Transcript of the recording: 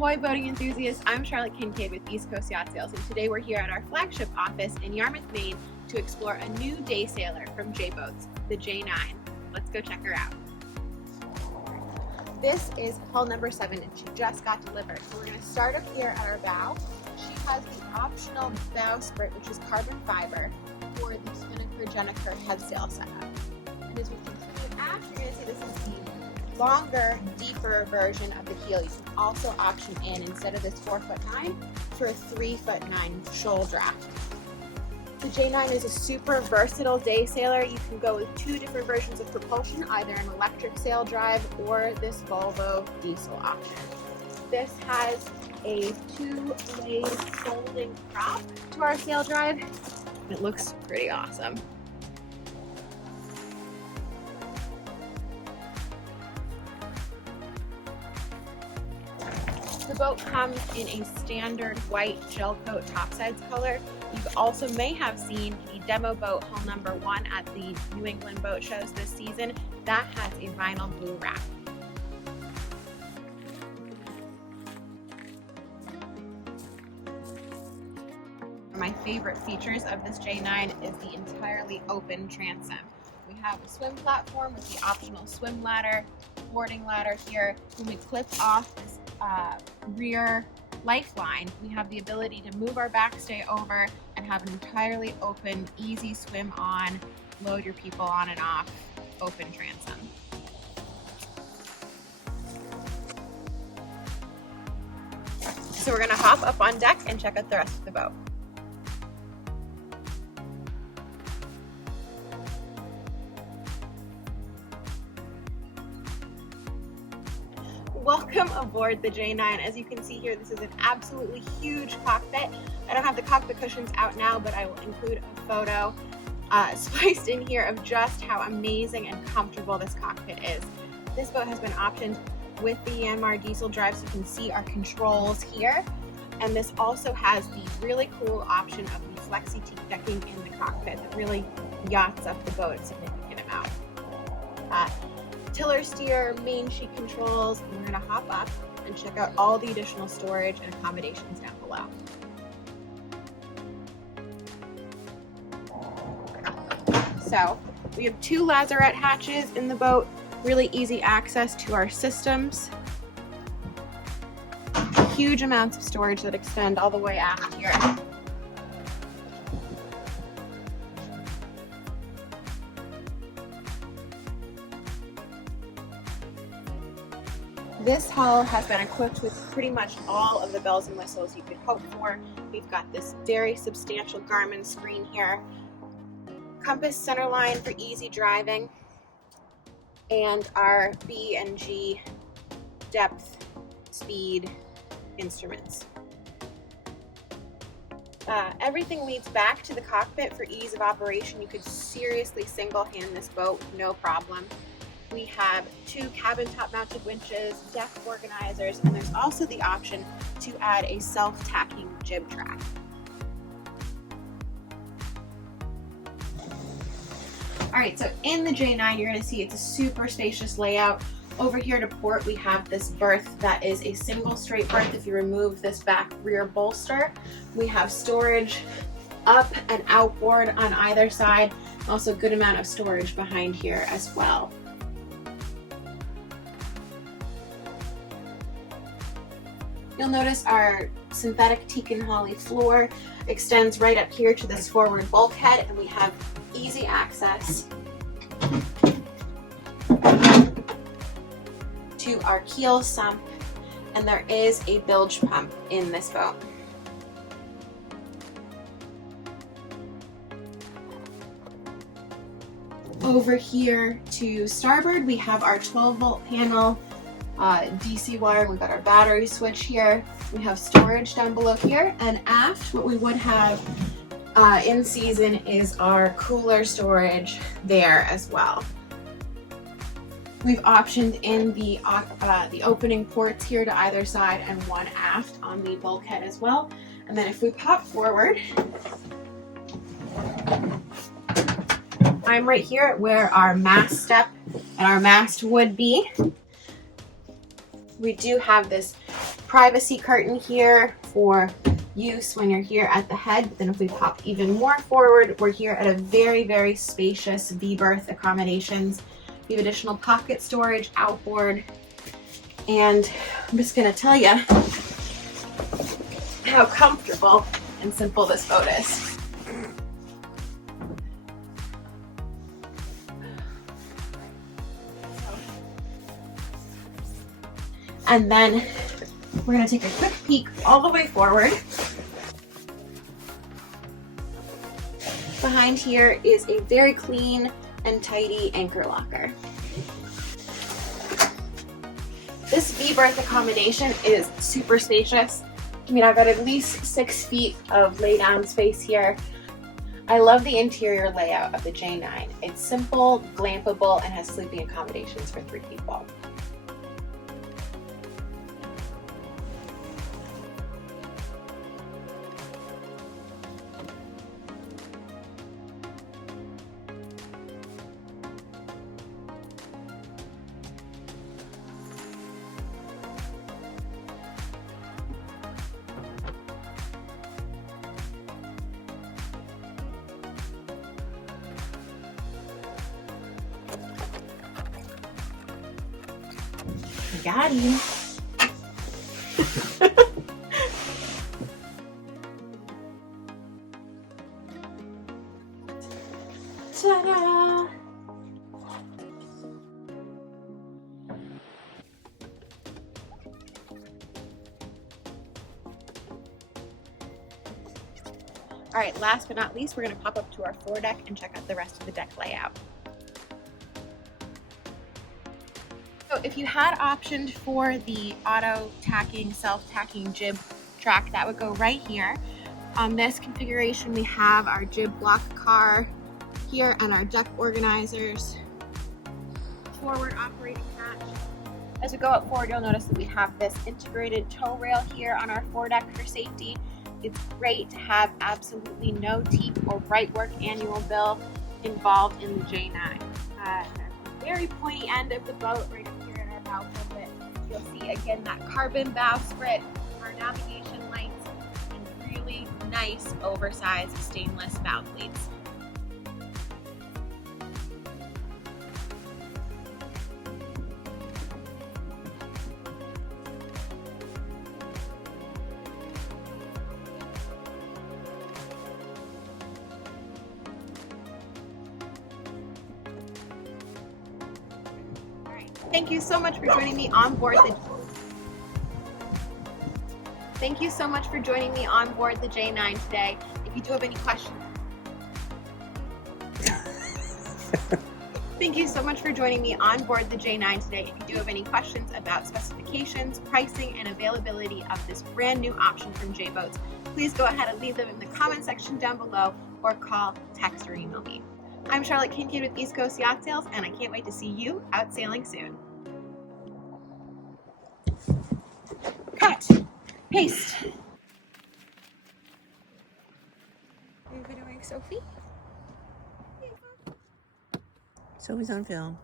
Ahoy boating enthusiasts, I'm Charlotte Kinkade with East Coast Yacht Sales, and today we're here at our flagship office in Yarmouth, Maine to explore a new daysailer from JBoats, the J9. Let's go check her out. This is hull number 7 and she just got delivered. So we're going to start up here at our bow. She has the optional bowsprit, which is carbon fiber, for the spinnaker head sail setup. And as we continue aft, you're going to see this is the longer, deeper version of the keel. You can also option in, instead of this 4'9", for a 3'9" shoal-draft. The J9 is a super versatile day sailor. You can go with 2 different versions of propulsion, either an electric sail drive or this Volvo diesel option. This has a 2-way folding prop to our sail drive. It looks pretty awesome. The boat comes in a standard white gel coat topsides color. You also may have seen the demo boat hull number 1 at the New England boat shows this season. That has a vinyl blue wrap. My favorite features of this J9 is the entirely open transom. We have a swim platform with the optional swim ladder, boarding ladder here. When we clip off this rear lifeline, we have the ability to move our backstay over and have an entirely open, easy swim on, load your people on and off, open transom. So we're going to hop up on deck and check out the rest of the boat. Welcome aboard the J9. As you can see here, this is an absolutely huge cockpit. I don't have the cockpit cushions out now, but I will include a photo spliced in here of just how amazing and comfortable this cockpit is. This boat has been optioned with the Yanmar diesel drive, so you can see our controls here. And this also has the really cool option of the flexi teak decking in the cockpit that really yachts up the boat a significant amount. Tiller steer, main sheet controls, and we're going to hop up and check out all the additional storage and accommodations down below. So we have 2 lazarette hatches in the boat, really easy access to our systems. Huge amounts of storage that extend all the way aft here. This hull has been equipped with pretty much all of the bells and whistles you could hope for. We've got this very substantial Garmin screen here, compass center line for easy driving, and our B and G depth, speed instruments. Everything leads back to the cockpit for ease of operation. You could seriously single hand this boat with no problem. We have 2 cabin top mounted winches, deck organizers, and there's also the option to add a self-tacking jib track. All right, so in the J9, you're gonna see it's a super spacious layout. Over here to port, we have this berth that is a single straight berth. If you remove this back rear bolster, we have storage up and outboard on either side. Also a good amount of storage behind here as well. You'll notice our synthetic teak and holly floor extends right up here to this forward bulkhead, and we have easy access to our keel sump, and there is a bilge pump in this boat. Over here to starboard, we have our 12-volt panel, DC wire. We've got our battery switch here. We have storage down below here, and aft, what we would have in season is our cooler storage there as well. We've optioned in the opening ports here to either side and 1 aft on the bulkhead as well. And then if we pop forward, I'm right here at where our mast step and our mast would be. We do have this privacy curtain here for use when you're here at the head. But then if we pop even more forward, we're here at a very, very spacious V-berth accommodations. We have additional pocket storage outboard. And I'm just gonna tell you how comfortable and simple this boat is. And then we're gonna take a quick peek all the way forward. Behind here is a very clean and tidy anchor locker. This V-berth accommodation is super spacious. I mean, I've got at least 6 feet of lay down space here. I love the interior layout of the J9. It's simple, glampable, and has sleeping accommodations for 3 people. Got you. Ta-da! All right, last but not least, we're going to pop up to our foredeck and check out the rest of the deck layout. So if you had optioned for the auto tacking, self-tacking jib track, that would go right here. On this configuration, we have our jib block car here and our deck organizers, forward operating hatch. As we go up forward, you'll notice that we have this integrated tow rail here on our foredeck for safety. It's great to have absolutely no teak or bright work annual bill involved in the J9. The very pointy end of the boat, right up here in our bow pulpit, you'll see again that carbon bowsprit, our navigation lights, and really nice oversized stainless bow plates. Thank you so much for joining me on board the J9 today. If you do have any questions, Thank you so much for joining me on board the J9 today. If you do have any questions about specifications, pricing, and availability of this brand new option from JBoats, please go ahead and leave them in the comment section down below, or call, text, or email me. I'm Charlotte Kinkade with East Coast Yacht Sales, and I can't wait to see you out sailing soon. Cut. Paste. Are you videoing Sophie? Sophie's on film.